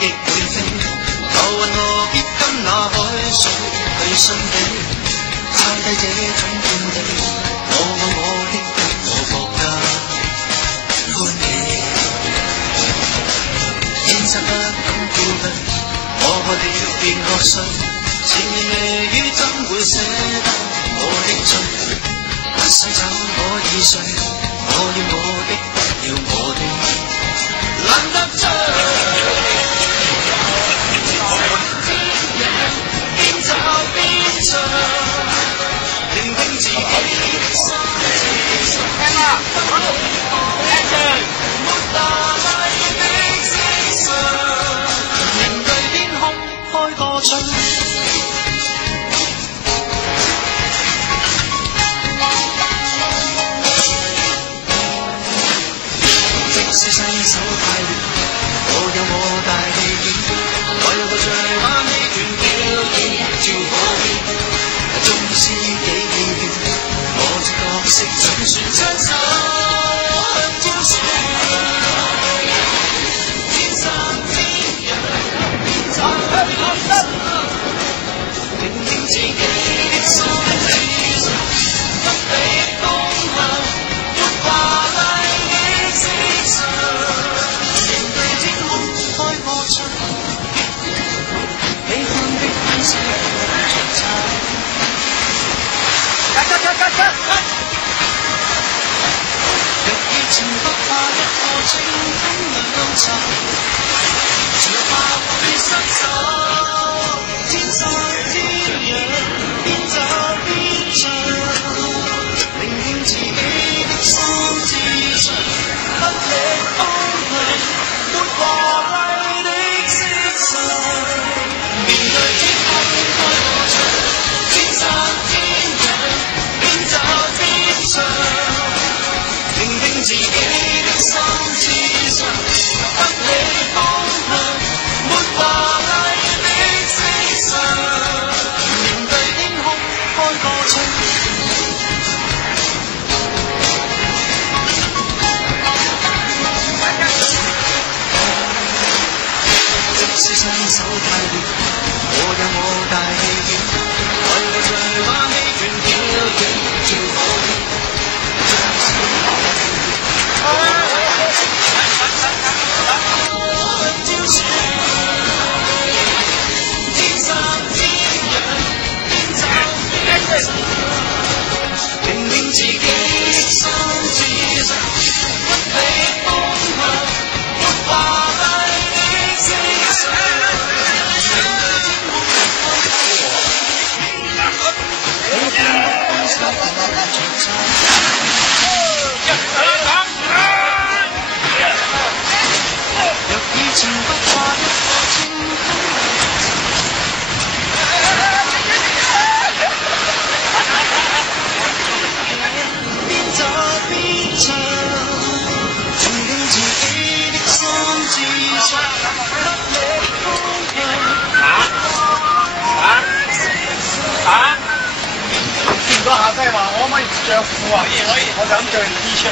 亦會飛，浮雲何必跟那海水去相比？猜低這種天地，我愛我的我國家，歡喜。天生不敢顧慮，我渴了便喝水，前言微語怎會捨得我的罪？不使找我意睡，我要我的，不要我的，懶得追。邊走邊唱，聆聽自己的心智上。沒華麗的色相，面對天空開個窗。是世手太亂，我有我大戲院，我有個最玩戲團表演照火遍，縱使幾遠，我這角色總算親手向挑選。天生天養，怎去學得？聆聽自己的心智上，不比東向，沒華麗。若以前不怕一個清風兩袖，除怕會失手。天生天養，邊走邊唱，聆聽自己的心智上，不理方向，沒華麗的色相，面對天空開個窗，天生天養，邊走邊唱，聆聽自己的心智上，不理方向，沒華麗的色相，面對天空開個窗。即使雙手太亂，我有我大戲院，我有個最玩戲團表演照火遍，縱使挑選。天生天養，邊走邊唱，聆聽自己的心智上，不理方向，沒華麗的色相，面對天空開個窗，你見我手拿着叉。若以前不怕一個清風邊走邊唱，聆聽自己的心智上，不理方向。見到下低話我可唔可以着褲啊？可以，我就咁着 T 恤。